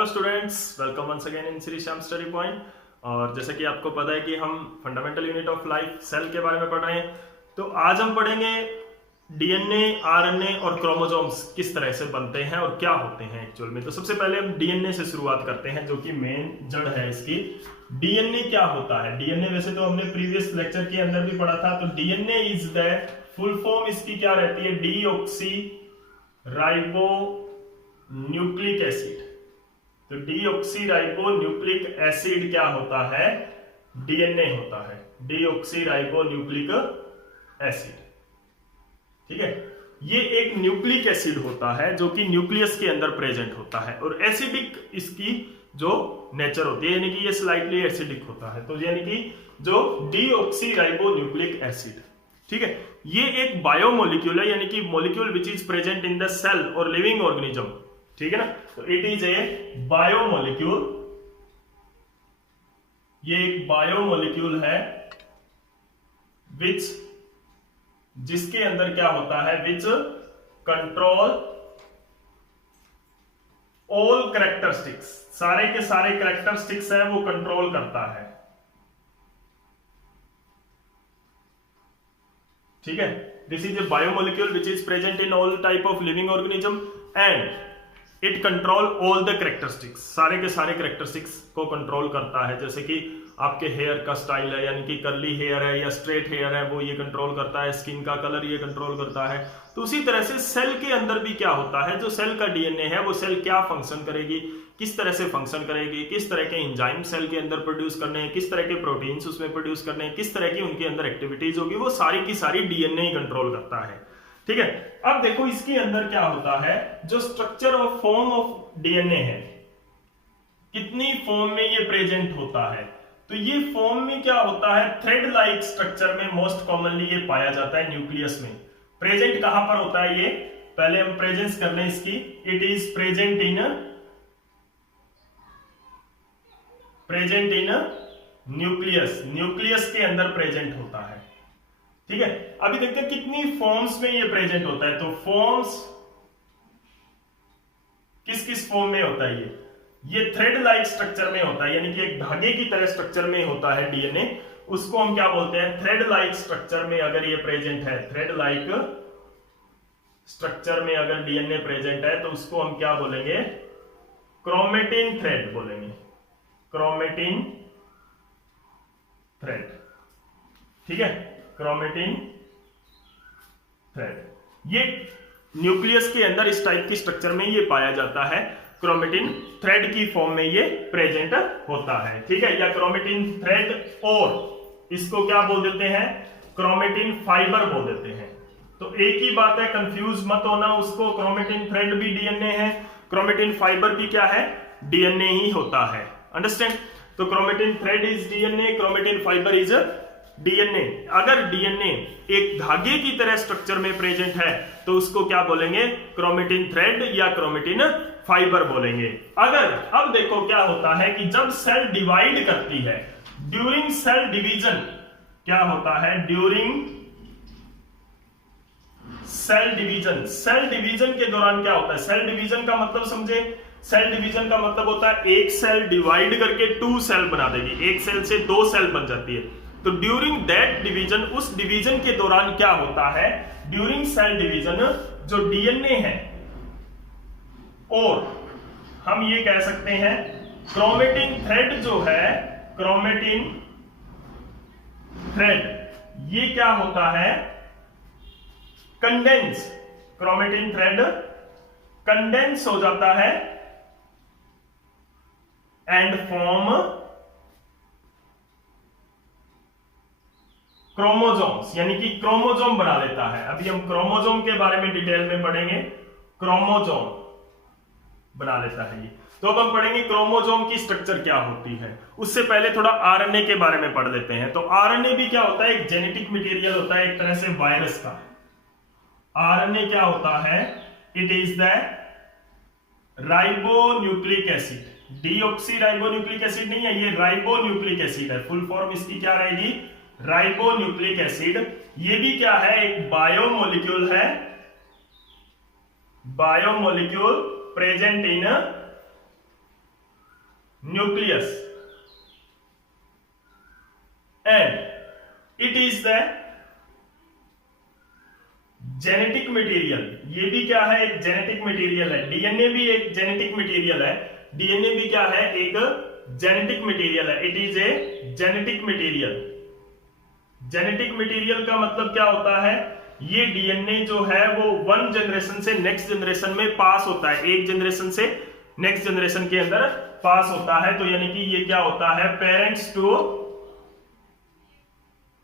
Hello students, welcome once again in Shri Shyam study point. और जैसे कि आपको पता है कि हम fundamental unit of life cell के बारे में पढ़ रहे हैं, तो आज हम पढ़ेंगे डीएनए, आरएनए और क्रोमोसोम्स किस तरह से बनते हैं और क्या होते हैं एक्चुअल में। तो सबसे पहले हम डीएनए से शुरुआत करते हैं, जो कि मेन जड़ है इसकी। डीएनए क्या होता है? डीएनए वैसे तो हमने प्रीवियस लेक्चर के अंदर भी पढ़ा था। तो DNA is the full form इसकी क्या रहती है? Deoxy ribo nucleic acid. तो डीऑक्सी राइबो न्यूक्लिक एसिड क्या होता है? डीएनए होता है, डीऑक्सी राइबो न्यूक्लिक एसिड। ठीक है, ये एक न्यूक्लिक एसिड होता है जो कि न्यूक्लियस के अंदर प्रेजेंट होता है और एसिडिक इसकी जो नेचर होती है, यानी कि ये स्लाइटली एसिडिक होता है। तो यानी कि जो डीऑक्सी राइबो न्यूक्लिक एसिड, ठीक है, ये एक बायोमोलिक्यूल है, यानी कि molecule which is present in the cell और लिविंग ऑर्गेनिज्म। ठीक है ना, तो इट इज ए बायोमोलिक्यूल। ये एक बायोमोलिक्यूल है विच, जिसके अंदर क्या होता है? विच कंट्रोल ऑल कैरेक्टरिस्टिक्स, सारे के सारे कैरेक्टरिस्टिक्स है वो कंट्रोल करता है। ठीक है, this is a biomolecule which is present in all type of living organism and it control all the characteristics, सारे के सारे कैरेक्टरिस्टिक्स को कंट्रोल करता है। जैसे कि आपके हेयर का स्टाइल है, यानी कि कर्ली हेयर है या स्ट्रेट हेयर है, वो ये कंट्रोल करता है। स्किन का कलर ये कंट्रोल करता है। तो उसी तरह से सेल के अंदर भी क्या होता है? जो सेल का डीएनए है, वो सेल क्या फंक्शन करेगी, किस तरह से फंक्शन करेगी, किस तरह के एंजाइम सेल के अंदर प्रोड्यूस करने हैं, किस तरह के प्रोटीन्स उसमें प्रोड्यूस करने हैं, किस तरह की उनके अंदर एक्टिविटीज होगी, वो सारी की सारी डीएनए ही कंट्रोल करता है। ठीक है, अब देखो इसके अंदर क्या होता है। जो structure of form of DNA है, कितनी फॉर्म में ये प्रेजेंट होता है? तो ये फॉर्म में क्या होता है? थ्रेड लाइक स्ट्रक्चर में मोस्ट कॉमनली ये पाया जाता है न्यूक्लियस में। प्रेजेंट कहां पर होता है ये? पहले हम प्रेजेंस कर लें इसकी। It is present in nucleus, nucleus के अंदर प्रेजेंट होता है। ठीक है, अभी देखते हैं कितनी फॉर्म्स में ये प्रेजेंट होता है। तो फॉर्म्स किस किस फॉर्म में होता है? ये थ्रेड लाइक स्ट्रक्चर में होता है, यानी कि एक धागे की तरह स्ट्रक्चर में होता है डीएनए। उसको हम क्या बोलते हैं? थ्रेड लाइक स्ट्रक्चर में अगर ये प्रेजेंट है, थ्रेड लाइक स्ट्रक्चर में अगर डीएनए प्रेजेंट है, तो उसको हम क्या बोलेंगे? क्रोमेटिन थ्रेड बोलेंगे, क्रोमेटिन थ्रेड। ठीक है, क्रोमेटिन थ्रेड। ये न्यूक्लियस के अंदर इस टाइप की स्ट्रक्चर में ये पाया जाता है। क्रोमेटिन थ्रेड की फॉर्म में ये प्रेजेंट होता है। ठीक है, या क्रोमेटिन थ्रेड, और इसको क्या बोल देते हैं? क्रोमेटिन फाइबर बोल देते हैं। तो एक ही बात है, कंफ्यूज मत होना उसको। क्रोमेटिन थ्रेड भी डीएनए है, क्रोमेटिन फाइबर भी क्या है? डीएनए ही होता है। अंडरस्टैंड? तो chromatin thread is DNA, chromatin fibre is DNA. अगर डीएनए एक धागे की तरह स्ट्रक्चर में प्रेजेंट है, तो उसको क्या बोलेंगे? क्रोमेटिन थ्रेड या क्रोमेटिन फाइबर बोलेंगे। अगर, अब देखो क्या होता है कि जब सेल डिवाइड करती है, ड्यूरिंग सेल डिवीजन क्या होता है? During cell division, cell division के दौरान क्या होता है? सेल डिवीजन का मतलब समझे? सेल डिवीजन का मतलब होता है एक सेल डिवाइड करके 2 सेल बना देगी, एक सेल से 2 सेल बन जाती है। तो ड्यूरिंग दैट डिवीजन, उस डिवीजन के दौरान क्या होता है? ड्यूरिंग सेल डिवीजन जो डीएनए है, और हम ये कह सकते हैं क्रोमेटिन थ्रेड जो है, क्रोमेटिन थ्रेड, ये क्या होता है? कंडेंस, क्रोमेटिन थ्रेड कंडेंस हो जाता है एंड फॉर्म क्रोमोसोम्स, यानी कि क्रोमोसोम बना लेता है। अभी हम क्रोमोसोम के बारे में डिटेल में पढ़ेंगे। क्रोमोसोम बना लेता है ये। तो अब हम पढ़ेंगे क्रोमोसोम की स्ट्रक्चर क्या होती है। उससे पहले थोड़ा आरएनए के बारे में पढ़ लेते हैं। तो आरएनए भी क्या होता है? एक जेनेटिक मटेरियल होता है, एक तरह से वायरस का। आरएनए क्या होता है? It is the ribonucleic acid. Deoxy ribonucleic acid नहीं है, ये राइबोन्यूक्लिक एसिड है। फुल फॉर्म इसकी क्या रहेगी? Ribonucleic acid. ये भी क्या है? एक बायोमोलिक्यूल है, biomolecule present in nucleus and it is the genetic material. ये भी क्या है, एक जेनेटिक मटेरियल है। डीएनए भी एक जेनेटिक मटेरियल है। डीएनए भी क्या है, एक जेनेटिक मटेरियल है। It is a genetic material. Genetic material का मतलब क्या होता है, ये डीएनए जो है वो वन जनरेशन से नेक्स्ट जनरेशन में पास होता है, एक जनरेशन से नेक्स्ट जनरेशन के अंदर पास होता है। तो यानी कि ये क्या होता है, पेरेंट्स टू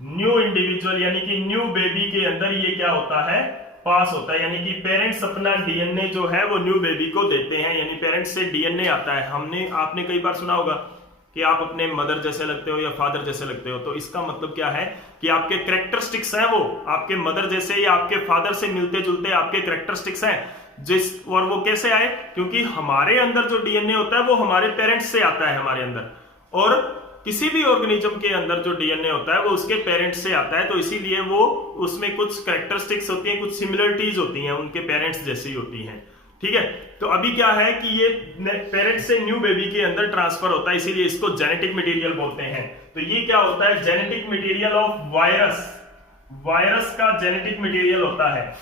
न्यू इंडिविजुअल, यानी कि न्यू बेबी के अंदर ये क्या होता है, पास होता है। यानी कि पेरेंट्स अपना डीएनए जो है वो न्यू बेबी को देते हैं, यानी पेरेंट्स से डीएनए आता है। आपने कई बार सुना होगा कि आप अपने मदर जैसे लगते हो या फादर जैसे लगते हो, तो इसका मतलब क्या है कि आपके कैरेक्टरिस्टिक्स हैं वो आपके मदर जैसे या आपके फादर से मिलते जुलते आपके कैरेक्टरिस्टिक्स हैं। और वो कैसे आए, क्योंकि हमारे अंदर जो डीएनए होता है वो हमारे पेरेंट्स से आता है हमारे अंदर, और किसी भी ऑर्गेनिज्म के अंदर जो डीएनए होता है वो उसके पेरेंट्स से आता है। तो इसीलिए वो उसमें कुछ कैरेक्टरिस्टिक्स होती हैं, कुछ सिमिलरिटीज होती हैं, उनके पेरेंट्स जैसी होती हैं। ठीक है, तो अभी क्या है कि ये पेरेंट्स से न्यू बेबी के अंदर ट्रांसफर होता है, इसीलिए इसको जेनेटिक मटेरियल बोलते हैं। तो ये क्या होता है, genetic material of virus. Virus का जेनेटिक मटेरियल होता है।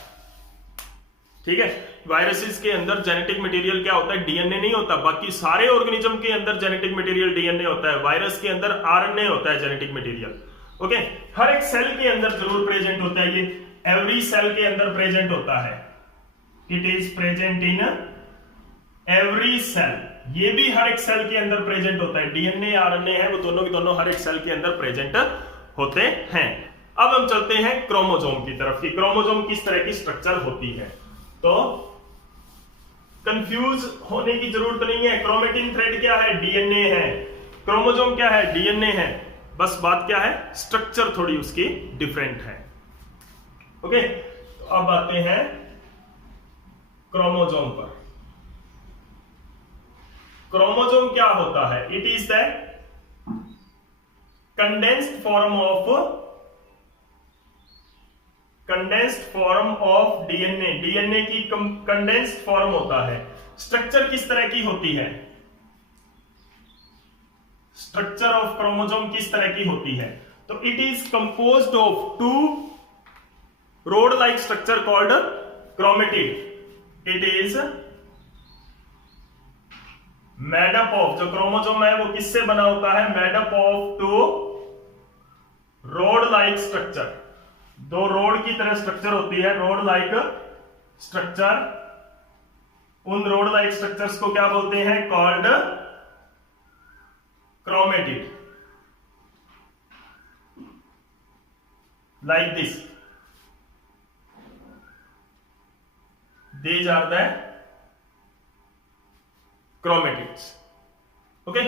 ठीक है, वायरसेस के अंदर जेनेटिक मटेरियल क्या होता है, डीएनए नहीं होता। बाकी सारे ऑर्गेनिज्म के अंदर जेनेटिक मटेरियल डीएनए होता है, वायरस के अंदर आरएनए होता है जेनेटिक मटेरियल। ओके, हर एक सेल के अंदर जरूर प्रेजेंट होता है, ये एवरी सेल के अंदर प्रेजेंट होता है। It is present in every cell. ये भी हर एक सेल के अंदर प्रेजेंट होता है। डीएनए आरएनए है वो दोनों के दोनों हर एक सेल के अंदर प्रेजेंट होते हैं। अब हम चलते हैं क्रोमोसोम की तरफ कि क्रोमोसोम किस तरह की स्ट्रक्चर होती है। तो कंफ्यूज होने की जरूरत नहीं है। क्रोमेटिन थ्रेड क्या है, डीएनए है। क्रोमोसोम क्या है, डीएनए है। बस बात क्या है, स्ट्रक्चर थोड़ी उसकी डिफरेंट है। ओके, तो अब आते हैं क्रोमोसोम पर। क्रोमोसोम क्या होता है, it is the condensed form of DNA. DNA की कंडेंस्ड फॉर्म होता है। स्ट्रक्चर किस तरह की होती है, स्ट्रक्चर ऑफ क्रोमोसोम किस तरह की होती है, तो it is composed of two rod like structure called chromatid. It is made up of, जो क्रोमोसोम है वो किससे बना होता है, made up of two rod like structure. दो रोड की तरह स्ट्रक्चर होती है, रोड लाइक स्ट्रक्चर। उन रोड लाइक स्ट्रक्चर्स को क्या बोलते हैं, called chromatid. Like this, these are the chromatids। Okay,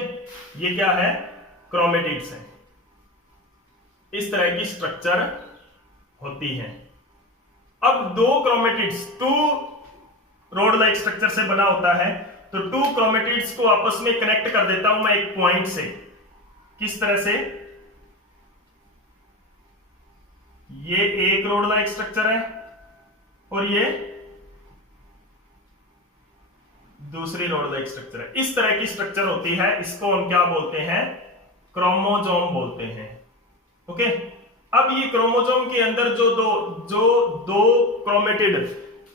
ये क्या है, क्रोमेटिड्स है। इस तरह की स्ट्रक्चर होती है। अब दो chromatids two rod like structure से बना होता है, तो टू क्रोमेटिड्स को आपस में कनेक्ट कर देता हूं मैं एक पॉइंट से। किस तरह से, ये एक रोड लाइक स्ट्रक्चर है और ये दूसरी रोड लाइक स्ट्रक्चर है। इस तरह की स्ट्रक्चर होती है, इसको हम क्या बोलते हैं, क्रोमोसोम बोलते हैं। ओके, अब ये क्रोमोसोम के अंदर जो दो क्रोमेटिड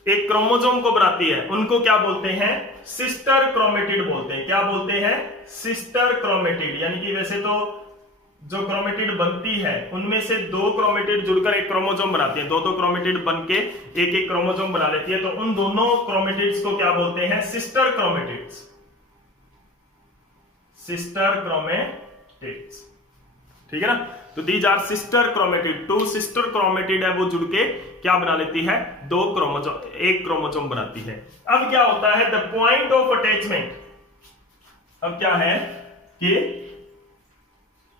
एक क्रोमोसोम को बनाती है, उनको क्या बोलते हैं, सिस्टर क्रोमेटिड बोलते हैं। क्या बोलते हैं, सिस्टर क्रोमेटिड। यानी कि वैसे तो जो क्रोमेटिड बनती है उनमें से दो क्रोमेटिड जुड़कर एक क्रोमोसोम बनाती है, दो क्रोमेटिड बनके एक एक क्रोमोसोम बना लेती है, तो उन दोनों क्रोमेटिड्स को क्या बोलते हैं, सिस्टर क्रोमेटिड्स। सिस्टर क्रोमेटिड्स, ठीक है ना। तो these are sister chromatid. Two sister chromatid है वो जुड़ के क्या बना लेती है, दो क्रोमोसोम, एक क्रोमोसोम बनाती है। अब क्या होता है, द पॉइंट ऑफ अटैचमेंट। अब क्या है कि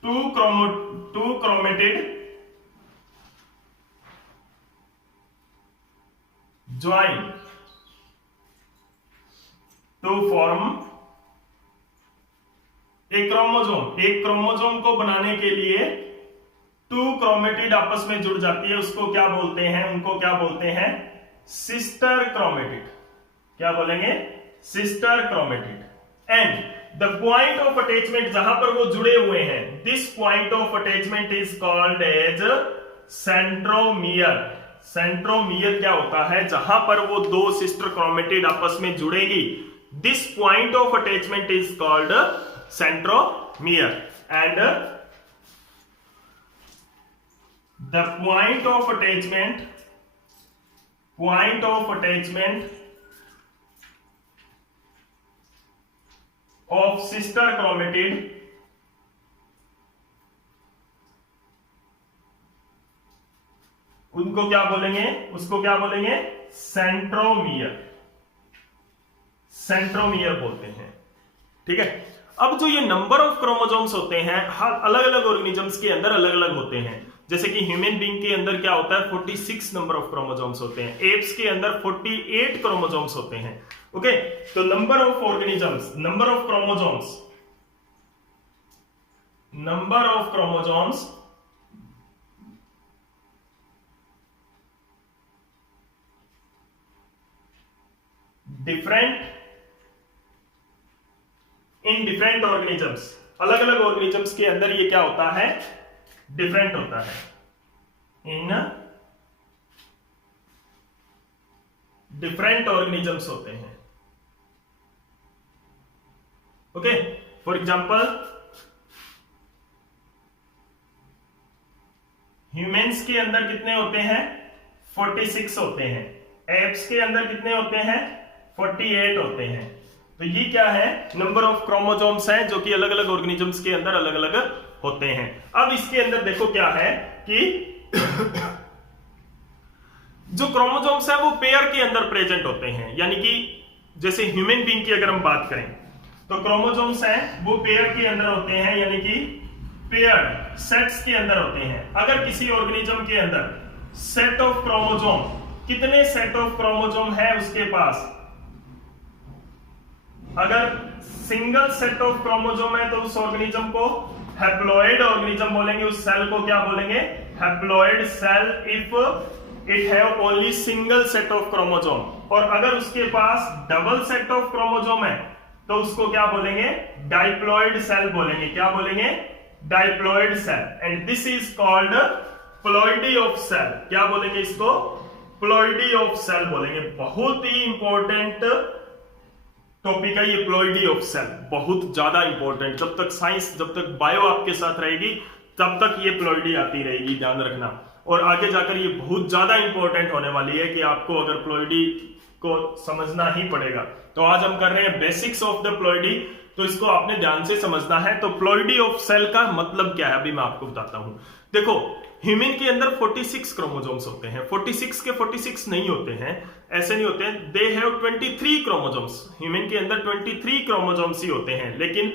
two chromatid join to form एक क्रोमोसोम। एक क्रोमोसोम को बनाने के लिए टू क्रोमेटिड आपस में जुड़ जाती है, उसको क्या बोलते हैं, उनको क्या बोलते हैं, सिस्टर क्रोमेटिड। क्या बोलेंगे, sister chromatid. And the point of attachment जहां पर वो जुड़े हुए हैं, this point of attachment is called as centromere. Centromere क्या होता है? जहां पर वो दो सिस्टर क्रोमेटिड आपस में जुड़ेगी, this point of attachment is called centromere. And the point of attachment of sister chromatid उनको क्या बोलेंगे? उसको क्या बोलेंगे? सेंट्रोमियर। सेंट्रोमियर बोलते हैं। ठीक है। अब जो ये नंबर ऑफ क्रोमोसोम्स होते हैं, हर अलग अलग ऑर्गेनिजम्स के अंदर अलग अलग होते हैं। जैसे कि ह्यूमन बीइंग के अंदर क्या होता है? 46 नंबर ऑफ क्रोमोसोम्स होते हैं। एप्स के अंदर 48 क्रोमोसोम्स होते हैं। ओके, तो number of organisms, number of chromosomes different in different organisms, अलग अलग ऑर्गेनिजम्स के अंदर ये क्या होता है? डिफरेंट होता है। इन डिफरेंट ऑर्गेनिजम्स होते हैं। ओके, फॉर एग्जांपल ह्यूमंस के अंदर कितने होते हैं? 46 होते हैं। एप्स के अंदर कितने होते हैं? 48 होते हैं। तो ये क्या है? नंबर ऑफ क्रोमोसोम्स हैं जो कि अलग अलग ऑर्गेनिजम्स के अंदर अलग अलग होते हैं। अब इसके अंदर देखो क्या है कि जो क्रोमोसोम्स है वो पेयर के अंदर प्रेजेंट होते हैं। यानी कि जैसे ह्यूमन बीइंग की अगर हम बात करें तो क्रोमोसोम्स हैं वो पेयर के अंदर होते हैं, यानी कि पेयर्ड सेट्स के अंदर होते हैं। अगर किसी ऑर्गेनिज्म के अंदर सेट ऑफ क्रोमोसोम, कितने सेट ऑफ क्रोमोसोम है उसके पास? अगर सिंगल सेट ऑफ क्रोमोसोम है तो उस ऑर्गेनिज्म को हैप्लॉइड ऑर्गेनिज्म बोलेंगे। उस सेल को क्या बोलेंगे? Haploid cell if it have only single set of chromosome. और अगर उसके पास डबल सेट ऑफ क्रोमोसोम है तो उसको क्या बोलेंगे? डाइप्लॉइड सेल बोलेंगे। क्या बोलेंगे? Diploid cell. And this is called ploidy of cell. क्या बोलेंगे इसको? प्लॉइडी ऑफ सेल बोलेंगे। बहुत ही इंपॉर्टेंट टॉपिक है ये प्लॉइडी ऑफ सेल, बहुत ज्यादा इंपॉर्टेंट। जब तक साइंस, जब तक बायो आपके साथ रहेगी तब तक ये प्लॉइडी आती रहेगी, ध्यान रखना। और आगे जाकर ये बहुत ज्यादा इंपॉर्टेंट होने वाली है कि आपको अगर प्लॉइडी को समझना ही पड़ेगा। तो आज हम कर रहे हैं बेसिक्स ऑफ द प्लॉइडी, तो इसको आपने ध्यान से समझना है। तो प्लॉइडी ऑफ सेल का मतलब क्या है अभी मैं आपको बताता हूं। देखो, ह्यूमन के अंदर 46 क्रोमोसोम्स होते हैं। 46 के 46 नहीं होते हैं, ऐसे नहीं होते हैं। They have 23 chromosomes. ह्यूमन के अंदर 23 क्रोमोसोम्स ही होते हैं। लेकिन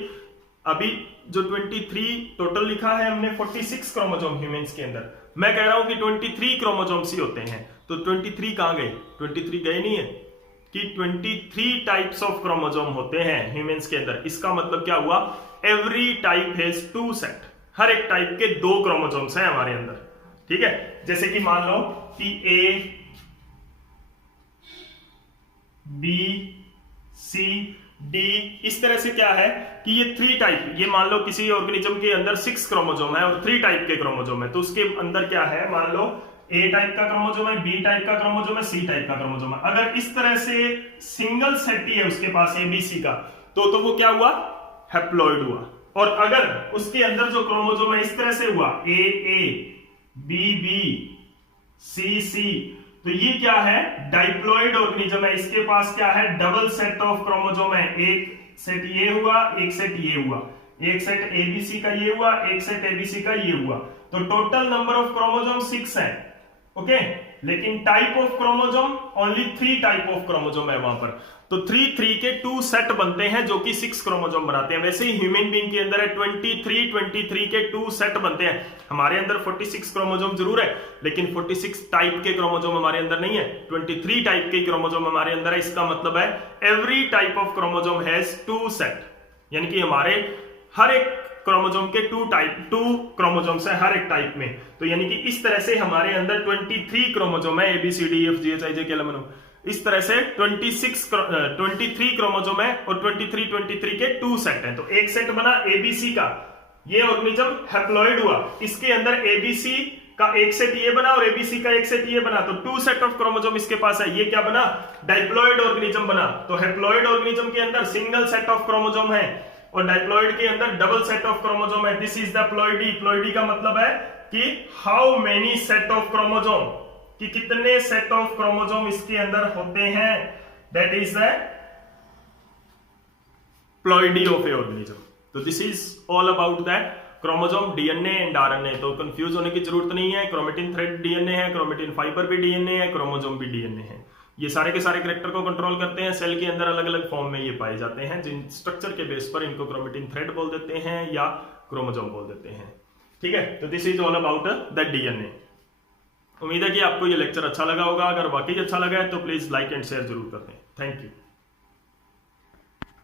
अभी जो 23 टोटल लिखा है हमने 46 क्रोमोसोम ह्यूमंस के अंदर, मैं कह रहा हूं कि 23 क्रोमोसोम्स ही होते हैं। तो 23 कहां गए? 23 गए नहीं है कि 23 टाइप्स ऑफ क्रोमोसोम होते हैं ह्यूमंस के अंदर। इसका मतलब क्या हुआ? Every type has 2 set. हर एक टाइप के 2 क्रोमोसोम्स हैं हमारे अंदर। ठीक है, जैसे कि मान लो कि ए, बी, सी, डी, इस तरह से क्या है कि ये 3 टाइप, ये मान लो किसी ऑर्गेनिज्म के अंदर 6 क्रोमोसोम है और 3 टाइप के क्रोमोसोम है। तो उसके अंदर क्या है? मान लो ए टाइप का क्रोमोसोम है, बी टाइप का क्रोमोसोम है, सी टाइप का क्रोमोसोम है। अगर इस तरह से सिंगल सेट ही है उसके पास ए बी सी का, तो वो क्या हुआ? हैप्लॉइड हुआ। और अगर उसके अंदर जो क्रोमोसोम है इस तरह से हुआ, ए ए, बी बी, सी सी, तो ये क्या है? डाइप्लॉइड ऑर्गेनिज्म है। इसके पास क्या है? डबल सेट ऑफ क्रोमोसोम है। एक सेट ये हुआ, एक सेट ये हुआ, एक सेट एबीसी का ये हुआ, एक सेट एबीसी का ये हुआ। तो टोटल नंबर ऑफ क्रोमोसोम 6 है। ओके, लेकिन type of chromosome only 3 type of chromosome है वहां पर। तो 3 के 2 सेट बनते हैं जो कि 6 क्रोमोसोम बनाते हैं। वैसे ही ह्यूमन बीइंग के अंदर है 23 के 2 सेट बनते हैं। हमारे अंदर 46 क्रोमोसोम जरूर है, लेकिन 46 टाइप के क्रोमोसोम हमारे अंदर नहीं है, 23 टाइप के क्रोमोसोम हमारे अंदर है। इसका मतलब है every type of chromosome has 2 set, यानी कि हमारे हर एक क्रोमोसोम के 2 क्रोमोसोम्स है हर एक टाइप में। तो यानी कि इस तरह से हमारे अंदर 23 क्रोमोसोम है, ABCD EF GH IJ KL MNO। इस तरह से 23 क्रोमोजोम है और 23 के 2 सेट हैं। तो एक सेट बना एबीसी का, ये ऑर्गेनिज्म हैप्लॉइड हुआ, इसके अंदर एबीसी का एक सेट ये बना और एबीसी का एक सेट ये बना, तो 2 सेट ऑफ क्रोमोजोम इसके पास है। ये क्या बना? डाइप्लॉइड ऑर्गेनिज्म बना। तो हैप्लॉइड ऑर्गेनिज्म के अंदर सिंगल सेट ऑफ क्रोमोजोम है और डाइप्लॉइड के अंदर डबल सेट ऑफ क्रोमोजोम है। This is the ploidy. Ploidy का मतलब है कि how many set of chromosome, कि कितने सेट ऑफ क्रोमोजोम इसके अंदर होते हैं, that is the ploidy of a organism. तो this is all about that chromosome, DNA and RNA. तो कंफ्यूज होने की जरूरत नहीं है। क्रोमेटिन थ्रेड डीएनए है, क्रोमेटिन फाइबर भी डीएनए है, क्रोमोजोम भी डीएनए है। ये सारे के सारे कैरेक्टर को कंट्रोल करते हैं। सेल के अंदर अलग अलग फॉर्म में ये पाए जाते हैं, जिन स्ट्रक्चर के बेस पर इनको क्रोमेटिन थ्रेड बोल देते हैं या क्रोमोजोम बोल देते हैं। ठीक है, तो this is all about the DNA. उम्मीद है कि आपको ये लेक्चर अच्छा लगा होगा। अगर वाकई अच्छा लगा है तो प्लीज लाइक एंड शेयर जरूर कर दें। Thank you.